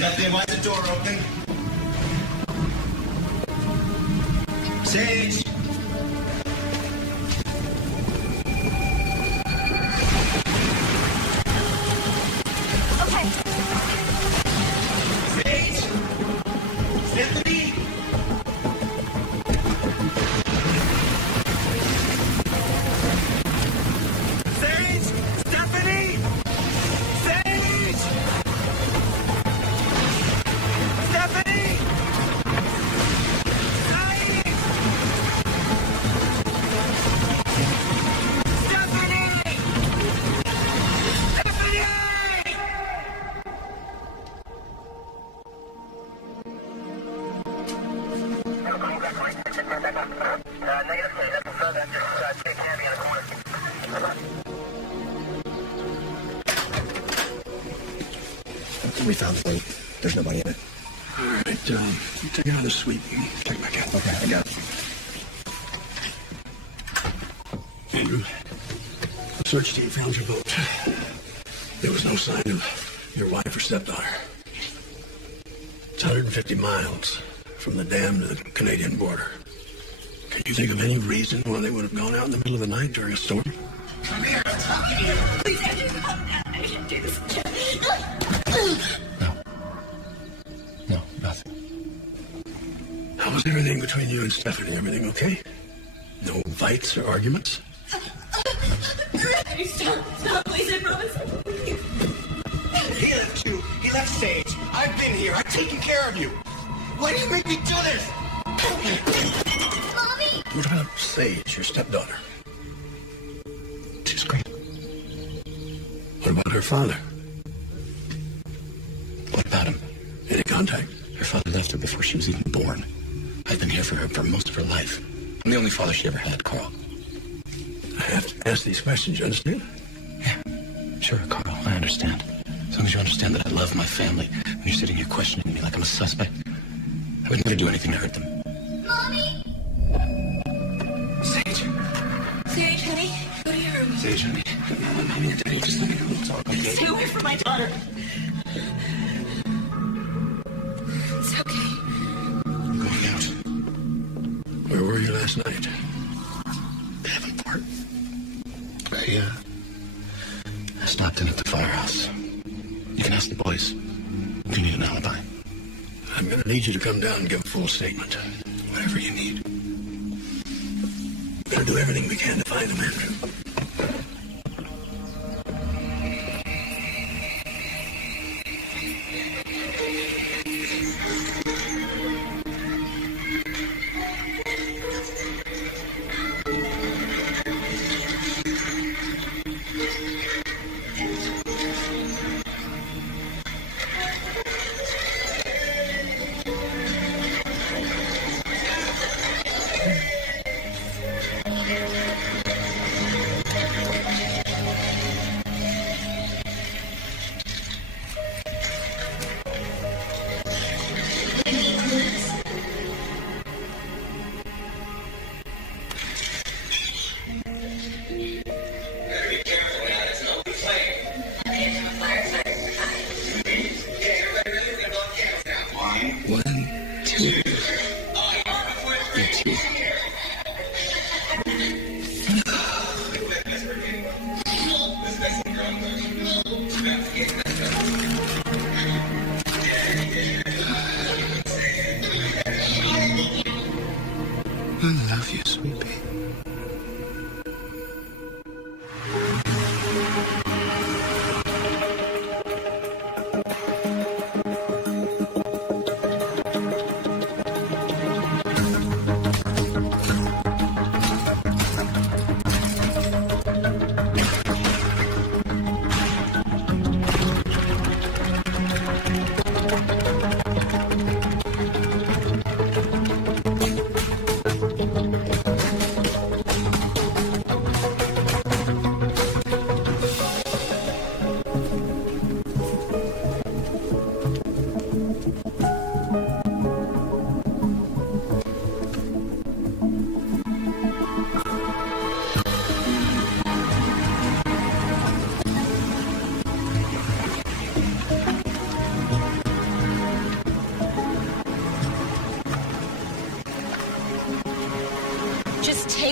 Stephanie, why is the door open? Sage! Okay. Sage! Stephanie! Sage! Stephanie! Sage! Stephanie! We found the plate. There's nobody in it. All right, you take it out of the suite and take it back out. Okay, I got it. Andrew, the search team found your boat. There was no sign of your wife or stepdaughter. It's 150 miles from the dam to the Canadian border. Can you think of any reason why they would have gone out in the middle of the night during a storm? Come here, I'm telling you. Please, Andrew, calm down. I can't do this again. No, nothing. How was everything between you and Stephanie? Everything okay? No fights or arguments? Stop, please, I promise. He left you. He left Sage. I've been here. I've taken care of you. Why do you make me do this? Mommy! What about Sage, your stepdaughter? She's great. What about her father? What about him? Any contact? Her father left her before she was even born. I've been here for her for most of her life. I'm the only father she ever had, Carl. I have to ask these questions, you understand? Yeah, sure, Carl, I understand. As long as you understand that I love my family, when you're sitting here questioning me like I'm a suspect, I would never do anything to hurt them. Mommy! Sage. Sage, honey, go to your room. Sage, honey. Mommy and Daddy, just let me know it's all okay. Stay away from my daughter. It's okay. I'm going out. Where were you last night? Davenport. I stopped in at the firehouse. You can ask the boys if you need an alibi. I'm going to need you to come down and give a full statement. Whatever you need. We're going to do everything we can to find him, Andrew. I love you, sweet baby.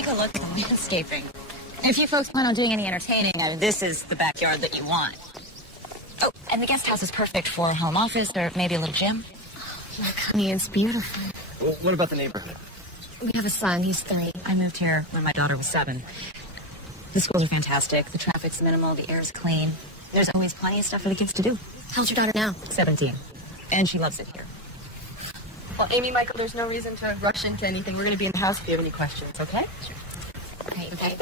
take a look at the landscaping. If you folks plan on doing any entertaining, this is the backyard that you want. Oh, and the guest house is perfect for a home office or maybe a little gym. Look, honey, it's beautiful. Well, what about the neighborhood? We have a son. He's 3. I moved here when my daughter was 7. The schools are fantastic. The traffic's minimal. The air's clean. There's always plenty of stuff for the kids to do. How's your daughter now? 17. And she loves it here. Well, Amy, Michael, there's no reason to rush into anything. We're going to be in the house if you have any questions, okay? Sure. Okay.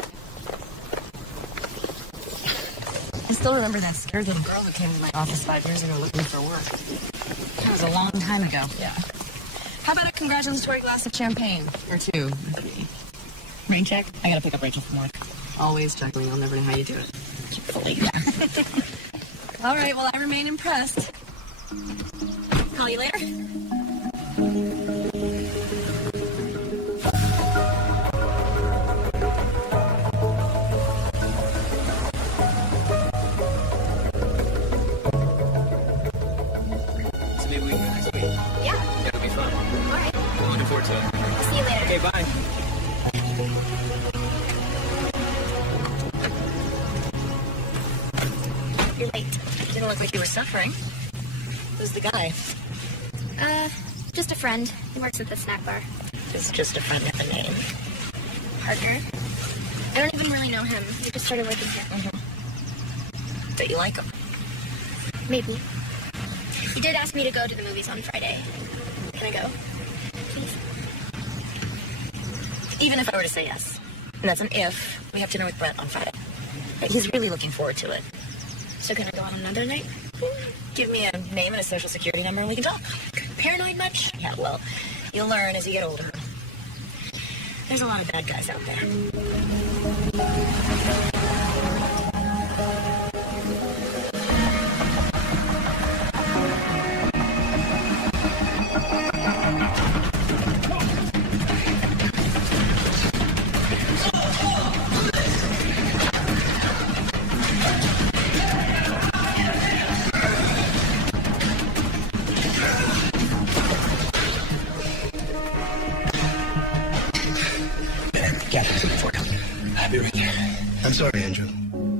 I still remember that scared little girl who came to my office 5 years ago looking for work. That was a long time ago. Yeah. How about a congratulatory glass of champagne? Or 2. Rain check? I gotta pick up Rachel from work. Always chuckling. I'll never know how you do it. Yeah. All right, well, I remain impressed. Call you later. So maybe we can go next week. Yeah. It'll be fun. All right. I'm looking forward to it. See you later. Okay, bye. You're late. Didn't look like you were suffering. Who's the guy? Just a friend. He works at the snack bar. It's just a friend with a name. Parker. I don't even really know him. He just started working here. Don't you like him? Maybe. He did ask me to go to the movies on Friday. Can I go? Please? Even if I were to say yes, and that's an if, we have dinner with Brett on Friday. He's really looking forward to it. So can I go on another night? Give me a name and a social security number and we can talk. Paranoid much? Yeah, well, you'll learn as you get older. There's a lot of bad guys out there. I'll be right there. I'm sorry, Andrew.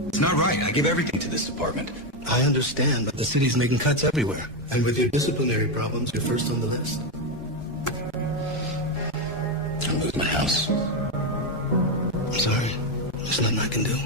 It's not right. I give everything to this department. I understand, but the city's making cuts everywhere. And with your disciplinary problems, you're first on the list. I'll lose my house. I'm sorry. There's nothing I can do.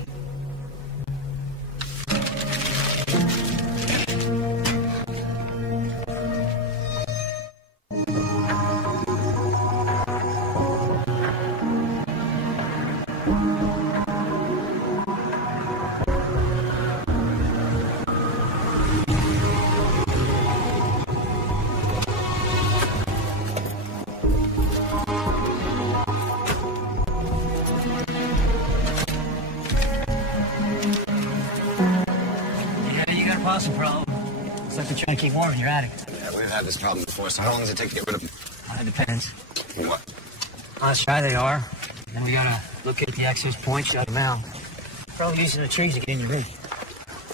Awesome problem. Looks like they're trying to keep warm in your attic. Yeah, we've had this problem before, so how long does it take to get rid of them? It depends. What? How shy they are. Then we gotta look at the access points, shut them out. Probably using the trees to get in your room.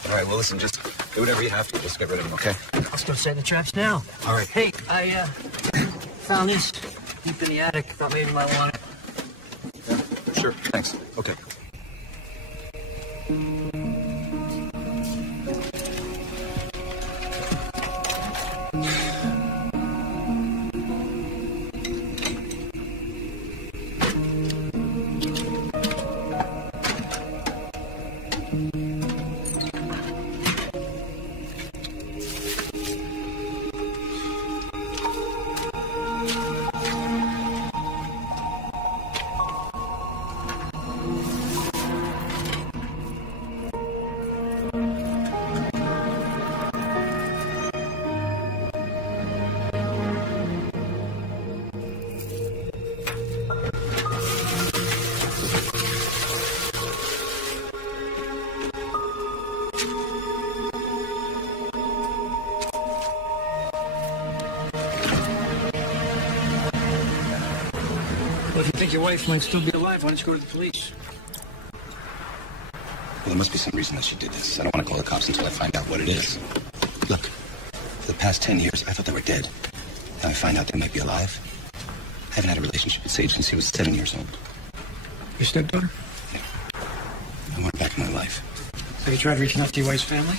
All right, well, listen, just do whatever you have to. Just get rid of them, okay? I'll start setting the traps now. All right. Hey, I found this deep in the attic. Thought maybe you might want it. Yeah, sure. Thanks. Okay. Well, if you think your wife might still be alive, why don't you go to the police? Well, there must be some reason that she did this. I don't want to call the cops until I find out what it is. Look, for the past 10 years, I thought they were dead. Now I find out they might be alive. I haven't had a relationship with Sage since he was 7 years old. Your stepdaughter? I want her back in my life. Have you tried reaching out to your wife's family?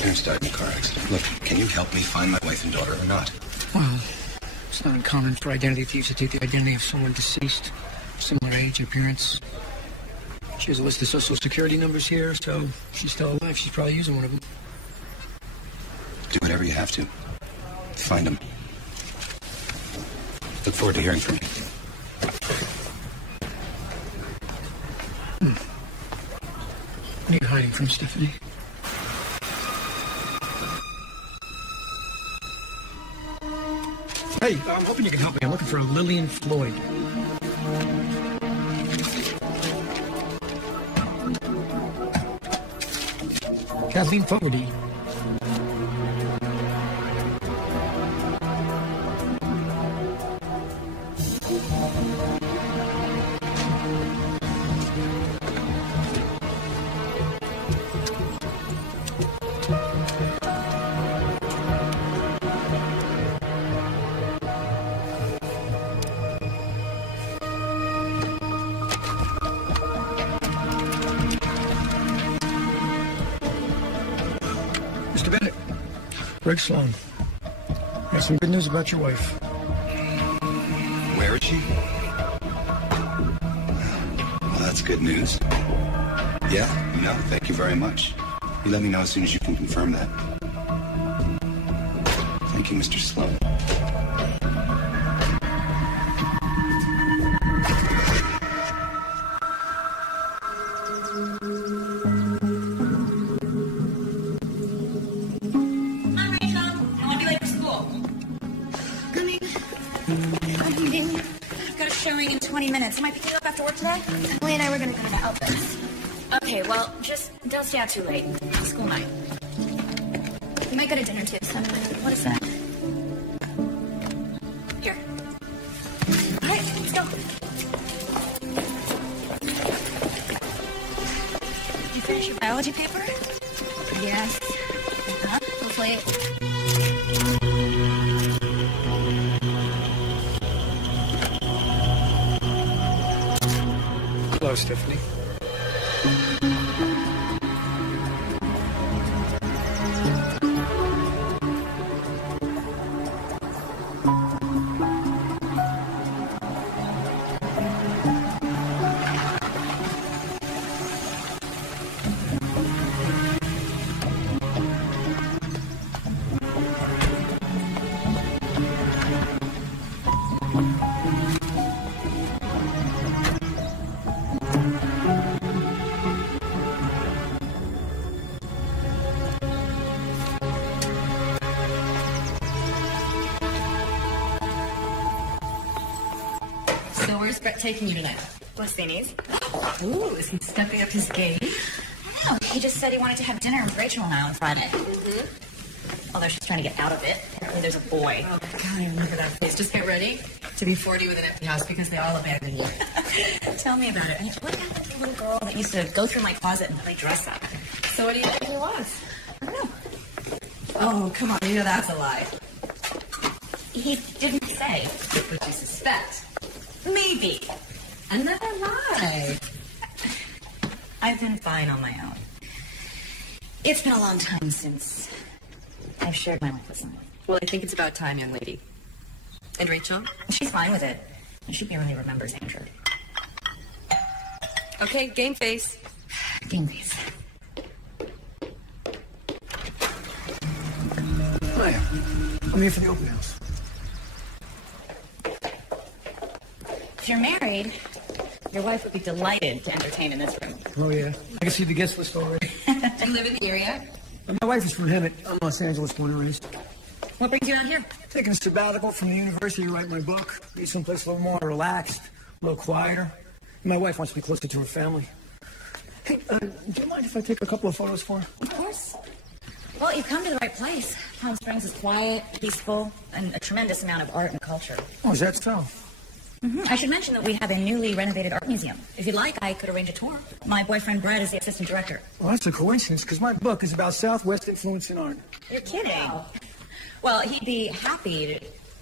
Parents died in a car accident. Look, can you help me find my wife and daughter or not? Well, it's not uncommon for identity thieves to take the identity of someone deceased. Similar age and appearance. She has a list of social security numbers here, so if she's still alive, she's probably using one of them. Do whatever you have to. Find them. Look forward to hearing from you. What are you hiding from, Stephanie? Hey, I'm hoping you can help me. I'm looking for a Lillian Floyd. Kathleen Fogarty. Greg Sloan. I have some good news about your wife. Where is she? Well, that's good news. Yeah? No, thank you very much. You let me know as soon as you can confirm that. Thank you, Mr. Sloan. Am I picking you up after work today? Emily and I were going to go to the Outlets. Okay, well, just don't stay out too late. It's school night. We might go to dinner too, so. What is that? Here. All right, let's go. Did you finish your biology paper? Yes. Hopefully. Hello, Stephanie. Taking you tonight? Westies. Ooh, is he stepping up his game? No, he just said he wanted to have dinner with Rachel and I on Friday. Although she's trying to get out of it. Apparently there's a boy. Oh, God, I remember that face. Just get ready to be 40 with an empty house because they all abandoned you. Tell me about it. What happened to the little girl that used to go through my closet and play dress up? So what do you think he was? I don't know. Oh, come on. You know that's a lie. He didn't say. But you suspect. Maybe. Another lie. I've been fine on my own. It's been a long time since I've shared my life with someone. Well, I think it's about time, young lady. And Rachel? She's fine with it. She barely remembers Andrew. Okay, game face. Game face. Hi. I'm here for the open house. If you're married, your wife would be delighted to entertain in this room. Oh, yeah. I can see the guest list already. Do you live in the area? My wife is from Hemet. I'm Los Angeles, born and raised. What brings you out here? Taking a sabbatical from the university to write my book. Need someplace a little more relaxed, a little quieter. My wife wants to be closer to her family. Hey, do you mind if I take a couple of photos for her? Of course. Well, you've come to the right place. Palm Springs is quiet, peaceful, and a tremendous amount of art and culture. Oh, is that so? I should mention that we have a newly renovated art museum. If you'd like, I could arrange a tour. My boyfriend, Brad, is the assistant director. Well, that's a coincidence, because my book is about Southwest influence in art. You're kidding. Wow. Well, he'd be happy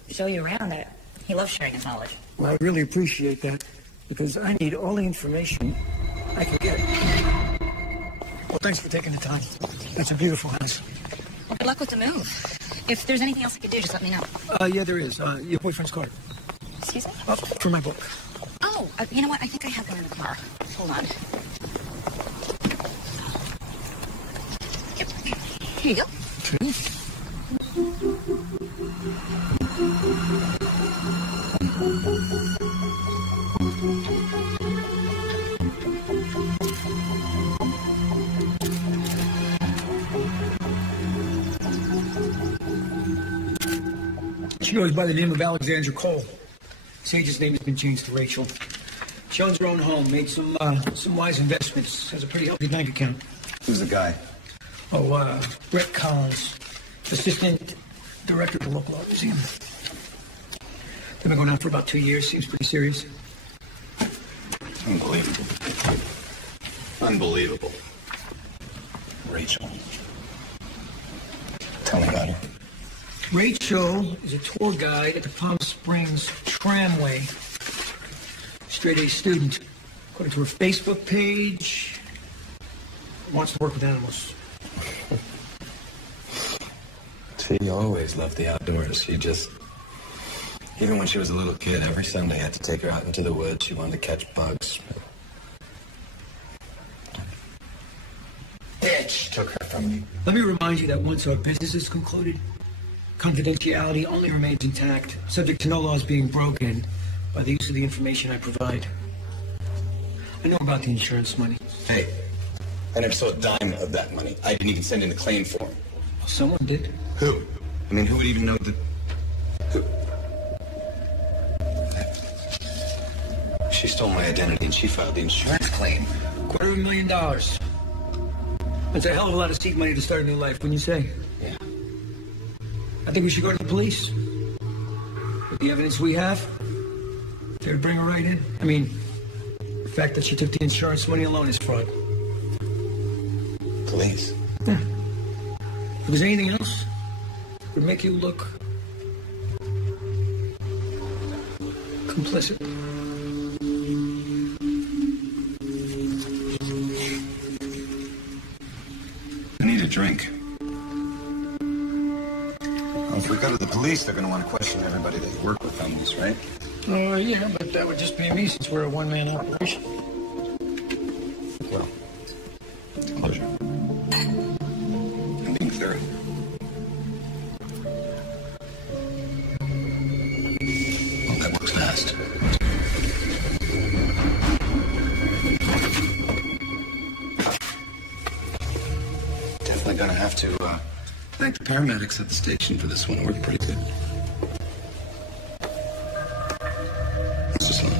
to show you around. He loves sharing his knowledge. Well, I really appreciate that, because I need all the information I can get. Well, thanks for taking the time. That's a beautiful house. Well, good luck with the move. If there's anything else I can do, just let me know. Yeah, there is. Your boyfriend's card. Excuse me? For my book. Oh, you know what? I think I have one in the car. Hold on. Yep. Here you go. Okay. She goes by the name of Alexandra Cole. Sage's name has been changed to Rachel. She owns her own home, made some wise investments, has a pretty healthy bank account. Who's the guy? Oh, Brett Collins, assistant director of the local art museum. They've been going on for about 2 years. Seems pretty serious. Unbelievable. Unbelievable. Rachel. Tell me about her. Rachel is a tour guide at the Palm Springs Tramway. Straight A student. According to her Facebook page, wants to work with animals. She always loved the outdoors. She just... Even when she was a little kid, every Sunday I had to take her out into the woods. She wanted to catch bugs. Bitch took her from me. Let me remind you that once our business is concluded, confidentiality only remains intact, subject to no laws being broken by the use of the information I provide. I know about the insurance money. Hey, I never saw a dime of that money. I didn't even send in a claim form. Well, someone did. Who? I mean, who would even know that... Who? She stole my identity and she filed the insurance claim. $250,000. That's a hell of a lot of seed money to start a new life, wouldn't you say? Yeah. I think we should go to the police. With the evidence we have, they'd bring her right in. I mean, the fact that she took the insurance money alone is fraud. Police? Yeah. If there's anything else, it would make you look complicit. I need a drink. Well, if we go to the police, they're going to want to question everybody that you work with on these, right? Yeah, but that would just be me since we're a one-man operation. Well, closure. I'm being thorough. Well, that works fast. Definitely going to have to thank the paramedics at the station for this one. It worked pretty good. Mr. Sloan.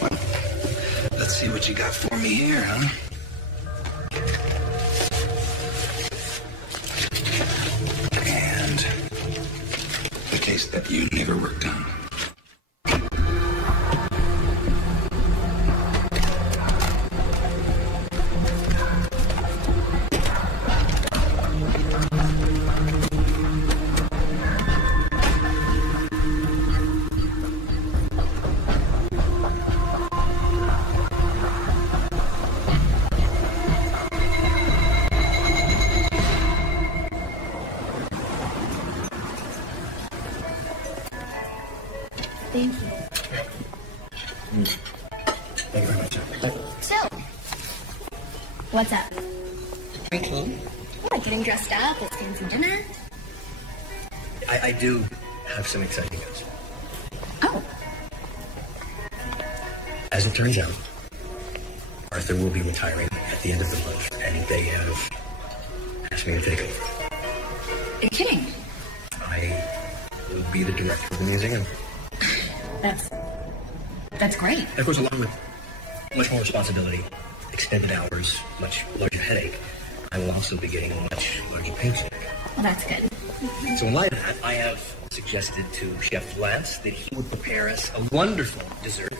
Well, let's see what you got for me here, huh? And the case that you never worked on. Thank you. Thank you very much. So, what's up? Routine? What, getting dressed up? It's fancy dinner? I do have some exciting news. Oh. As it turns out, Arthur will be retiring at the end of the month, and they have asked me to take over. Are you kidding? I will be the director of the museum. That's great. And of course, along with much more responsibility, extended hours, much larger headache, I will also be getting a much larger paycheck. Well, that's good. So in light of that, I have suggested to Chef Lance that he would prepare us a wonderful dessert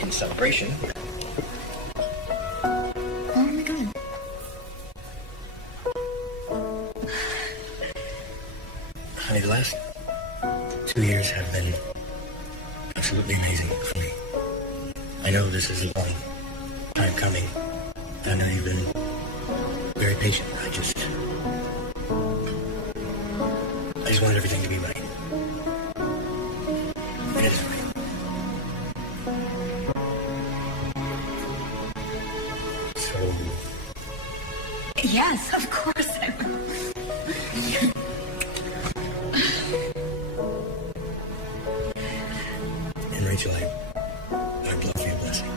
in celebration. Oh my god. last 2 years have been absolutely amazing for me. I know this is a long time coming. I know you've been very patient. I just want everything to be right. It is right. So... Yes, of course I will. And Rachel, I'd love for your blessing.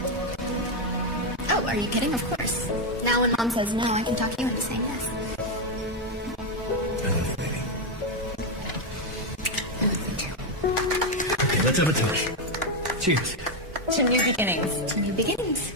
Oh, are you kidding? Of course. Now when Mom says no, I can talk you into saying yes. I love you, baby. I love you too. Okay, let's have a toast. Cheers. To new beginnings. To new beginnings.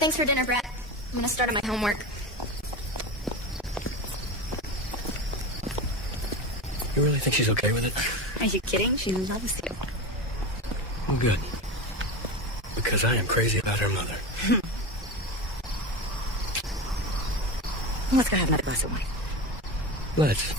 Thanks for dinner, Brett. I'm gonna start on my homework. You really think she's okay with it? Are you kidding? She loves you. Well, good. Because I am crazy about her mother. Let's go have another glass of wine. Let's.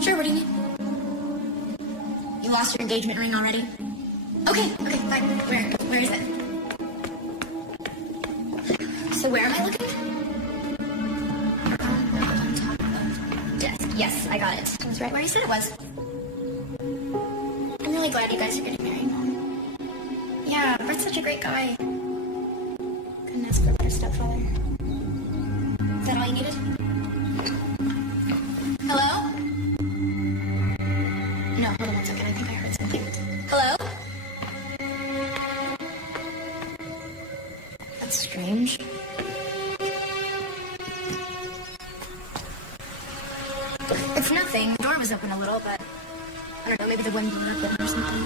Sure, what do you need? You lost your engagement ring already? Okay, fine. Where is it? So where am I looking? On top of desk. Yes, I got it. It was right where you said it was. I'm really glad you guys are getting married. Yeah, Brett's such a great guy. Couldn't ask for a better stepfather. Is that all you needed? Hello? No, hold on one second. I think I heard something. Hello? That's strange. It's nothing. The door was open a little, but I don't know, maybe the wind blew up it or something.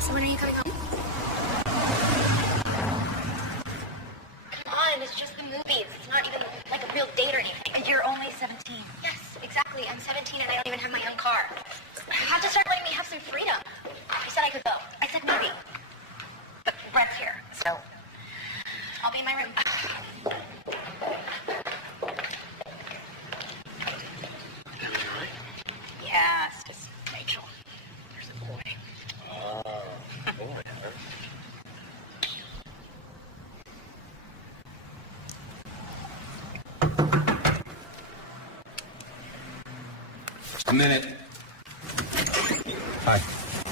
So when are you coming home? Come on, it's just the movies. It's not even like a real date or anything. And you're only 17. Yes, exactly. I'm 17 and I don't even have my own car. You have to start letting me have some freedom. You said I could go. I said maybe. But Brett's here, so I'll be in my room. yeah, it's just Rachel. There's a boy. Oh, boy. Just a minute. Hi.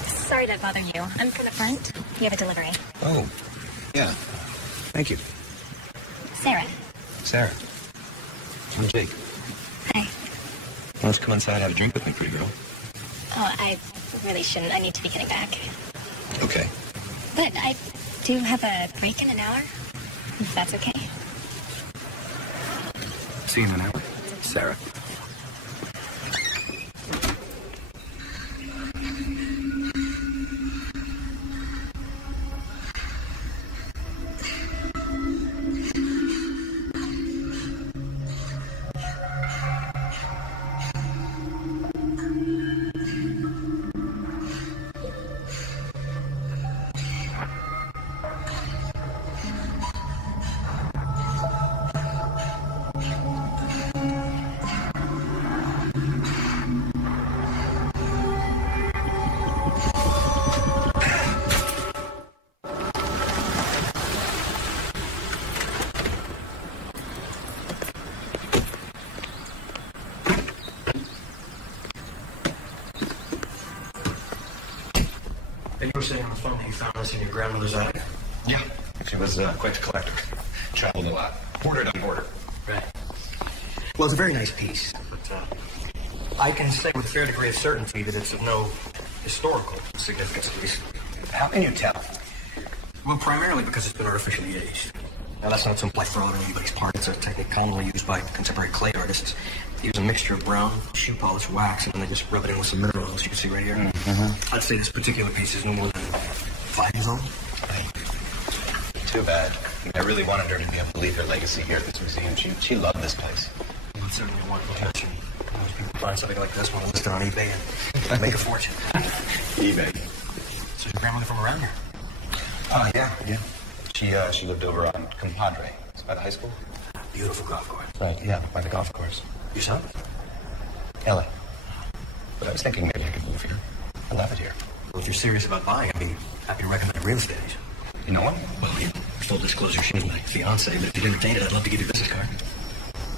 Sorry to bother you. I'm for the front. You have a delivery. Oh, yeah. Thank you. Sarah. Sarah. I'm Jake. Hi. Why don't you come inside and have a drink with me, pretty girl? Oh, I really shouldn't. I need to be getting back. Okay. But I do have a break in an hour, if that's okay. See you in an hour, Sarah. And you were saying on the phone that you found this in your grandmother's attic? Yeah. She was quite a collector. Traveled a lot. Bordered on border. Right. Well, it's a very nice piece, but I can say with a fair degree of certainty that it's of no historical significance, at least. How can you tell? Well, primarily because it's been artificially aged. Now, that's not to imply fraud on anybody's part. It's a technique commonly used by contemporary clay artists. They use a mixture of brown, shoe polish, wax, and then they just rub it in with some mineral oils, you can see right here. Mm-hmm. I'd say this particular piece is no more than 5 years old. Too bad. I really wanted her to be able to leave her legacy here at this museum. She loved this place. Well, it's certainly a wonderful touch. Most people find something like this, want to list it on eBay and make a fortune. eBay. So your grandmother from around here? Yeah. She lived over on Compadre. It's by the high school. Beautiful golf course. Right, yeah, by the golf course. Your son? LA. But I was thinking maybe I could move here. I love it here. Well, if you're serious about buying, I'd be happy to recommend a real estate agent. You know what? Well, full disclosure, she's my fiance, but if you'd entertain it, I'd love to give you a business card.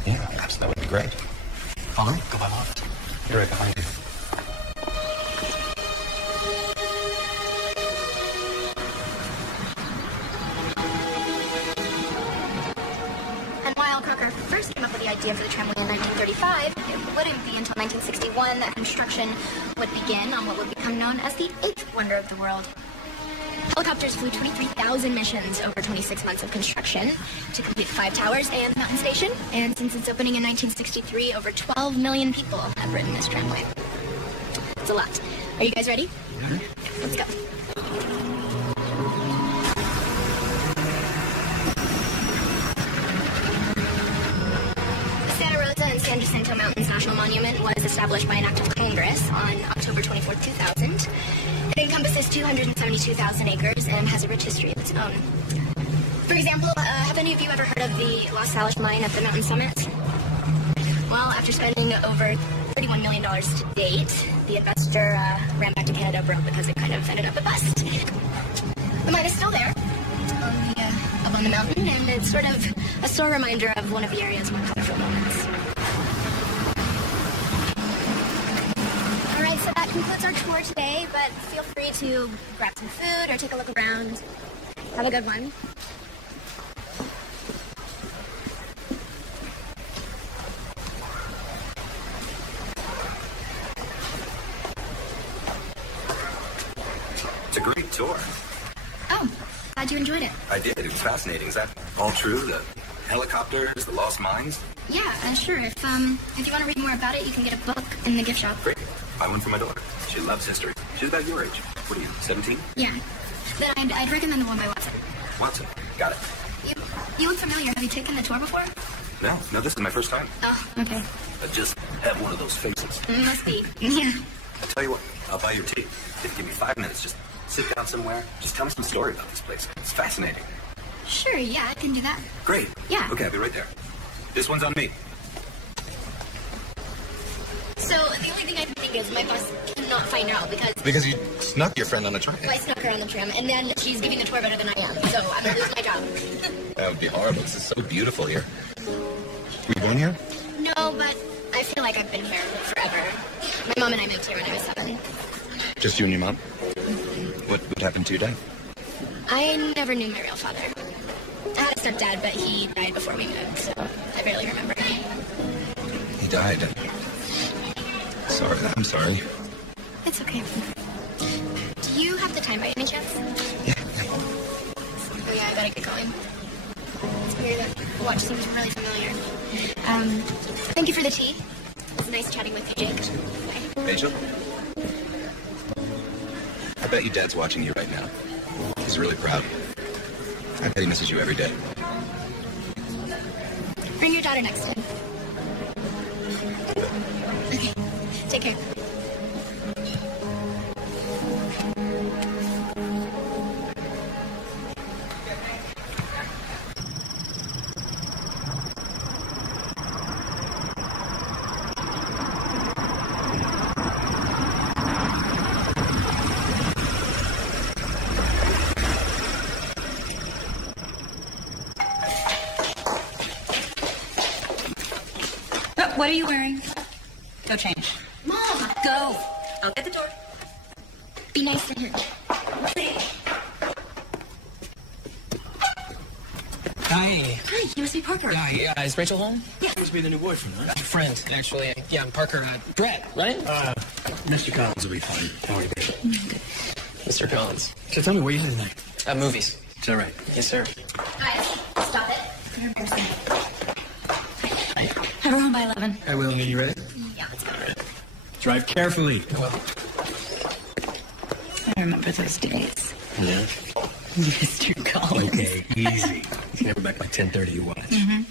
Yeah, perhaps that would be great. Follow me. Go by law. You're right behind you. And while Crocker first came up with the idea for the tramway in 1935, it wouldn't be until 1961 that construction would begin on what would become known as the 8th wonder of the world. Helicopters flew 23,000 missions over 26 months of construction to complete 5 towers and the mountain station. And since its opening in 1963, over 12 million people have ridden this tramway. It's a lot. Are you guys ready? Mm-hmm. Let's go. Santa Rosa and San Jacinto Mountains National Monument was established by an act of Congress on October 24, 2000. It encompasses 272,000 acres and has a rich history of its own. For example, have any of you ever heard of the Los Salos mine at the mountain summit? Well, after spending over $31 million to date, the investor ran back to Canada broke because it kind of ended up a bust. The mine is still there, up on the mountain, and it's sort of a sore reminder of one of the area's more colorful moments. All right, so that concludes our tour today, but feel free to grab some food or take a look around. Have a good one. It's a great tour. Oh, glad you enjoyed it. I did. It was fascinating. Is that all true? The helicopters, the lost mines? Yeah, sure. If you want to read more about it, you can get a book in the gift shop. Great. Buy one for my daughter. She loves history. She's about your age. What are you, 17? Yeah. Then I'd recommend the one by Watson. Watson. Got it. You look familiar. Have you taken the tour before? No, this is my first time. Oh, okay. I just have one of those faces. Must be. Yeah. I'll tell you what. I'll buy your tea. If you give me 5 minutes, just sit down somewhere. Just tell me some story about this place. It's fascinating. Sure, yeah, I can do that. Great. Yeah. Okay, I'll be right there. This one's on me. So, the only thing I can think is my boss cannot find her out because... Because you snuck your friend on a tram. I snuck her on the tram, and then she's giving the tour better than I am, so I'm gonna lose my job. That would be horrible. This is so beautiful here. Were you born here? No, but I feel like I've been here forever. My mom and I moved here when I was 7. Just you and your mom? What happened to your dad? I never knew my real father. I had a stepdad, but he died before we moved, so I barely remember him. He died. Sorry, I'm sorry. It's okay. Do you have the time by any chance? Yeah. Oh yeah, I gotta get going. It's weird. The watch seems really familiar. Thank you for the tea. It was nice chatting with you, Jake. Bye. Rachel? I bet your dad's watching you right now. He's really proud. I bet he misses you every day. Bring your daughter next time. Okay. Take care. What are you wearing? Go change. Mom! Go. I'll get the door. Be nice to her. Hi. Hi, you must be Parker. Hi, is Rachel home? Yeah. Must be the new boyfriend, huh? Friend, actually. Yeah, I'm Parker. Brett, right? Mr. Collins will be fine. How are you? Mr. Collins. So tell me, where are you living tonight? Movies. Is that right? Yes, sir. Guys, stop it. You're embarrassing. Have her home by 11. I will. Are you ready? Yeah, let's go. Drive carefully. Well, I remember those days. Yeah? Mr. Collins. Okay, easy. It's never back by 10:30, you watch. Mm-hmm.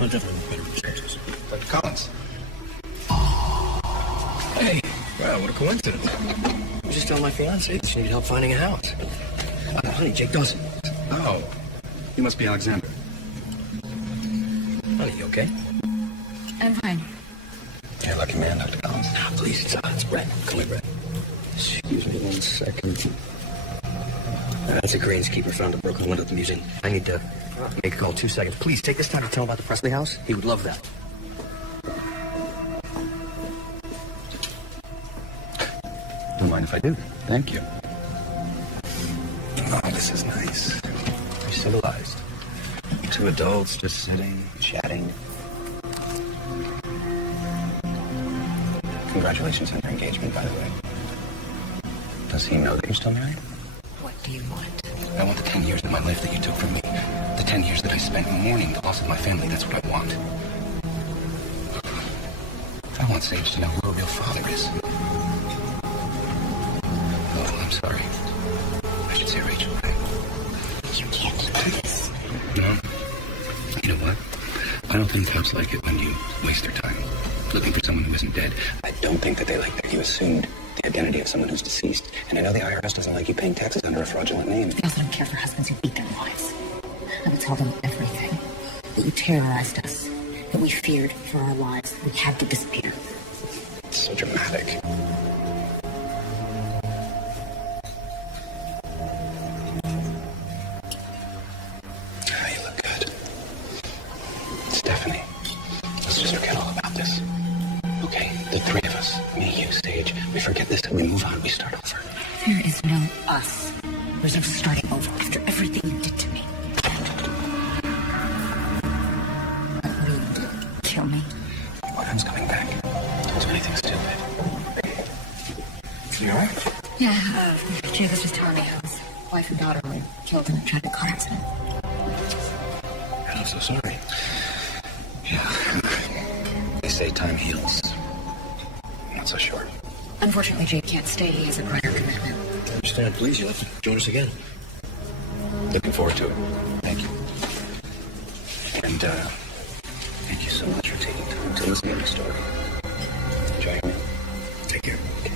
I'll definitely look better with chances. Dr. Collins. Hey, wow, what a coincidence. I just told my fiance that she needed help finding a house. Honey, Jake Dawson. Oh, you must be Alexander. Honey, you okay? I'm fine. You're a lucky man, Dr. Collins. Ah, please, it's Brett. Call me Brett. Excuse me 1 second. That's a greenskeeper found a broken window at the museum. I need to make a call. 2 seconds. Please take this time to tell him about the Presley house. He would love that. Don't mind if I do. Thank you. Oh, this is nice. Very civilized. Two adults just sitting, chatting. Congratulations on your engagement, by the way. Does he know that you're still married? What do you want? I want the 10 years of my life that you took from me. The 10 years that I spent mourning the loss of my family. That's what I want. I want Sage to know who her real father is. Oh, I'm sorry. I should say Rachel, right? You can't do this. No? You know what? I don't think cops like it when you waste their time looking for someone who isn't dead. I don't think that they like that you assumed the identity of someone who's deceased. And I know the IRS doesn't like you paying taxes under a fraudulent name. They also don't care for husbands who beat their wives. I will tell them everything. That you terrorized us. That we feared for our lives. We had to disappear. It's so dramatic. You look good. Stephanie, let's just forget all about this. Okay, the three of us, me, you, Sage, we forget this and we move on, we start over. There is no us. There's no starting over after everything you did to me. What do you do? Kill me? Autumn's coming back. Don't do anything stupid. You alright? Yeah, Jay was just telling me how his wife and daughter were killed in a tragic car accident. I'm so sorry. Yeah. They say time heals. Not so sure. Unfortunately, Jay can't stay. He has a prior commitment. Understand, please. You'll have to join us again. Looking forward to it. Thank you. And, thank you so much for taking time to listen to my story. Enjoy your meal. Take care. Okay.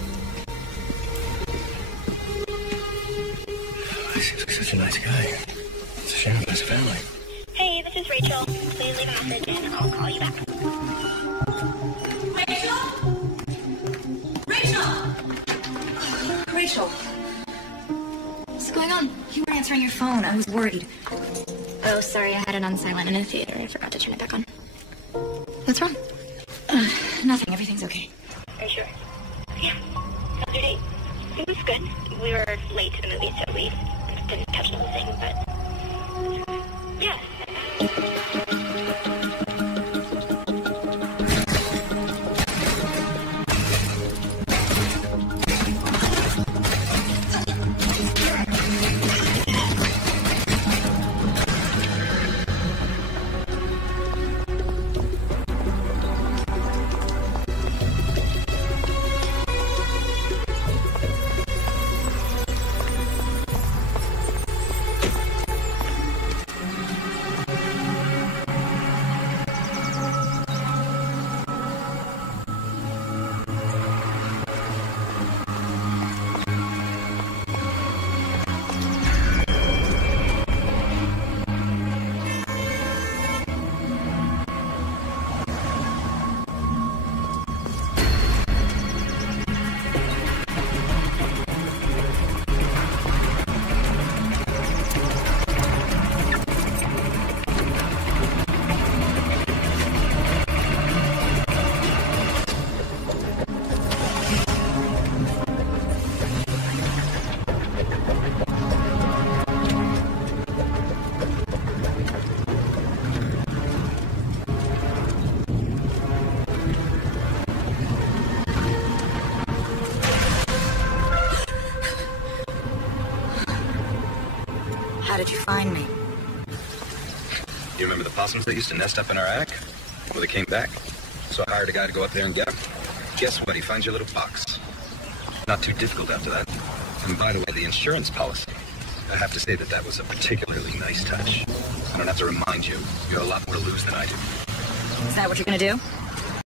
He seems like such a nice guy. It's a shame he has a family. Hey, this is Rachel. Please leave a message and I'll call you back. Rachel! What's going on? You were answering your phone. I was worried. Oh, sorry, I had it on silent in the theater. I forgot to turn it back on. What's wrong? Nothing. Everything's okay. Are you sure? Yeah. How's your date? It was good. We were late to the movie, so we didn't touch the whole thing, but... yeah. How did you find me? You remember the possums that used to nest up in our attic? Well, they came back. So I hired a guy to go up there and get them. Guess what? He finds your little box. Not too difficult after that. And by the way, the insurance policy. I have to say that that was a particularly nice touch. I don't have to remind you. You have a lot more to lose than I do. Is that what you're gonna do?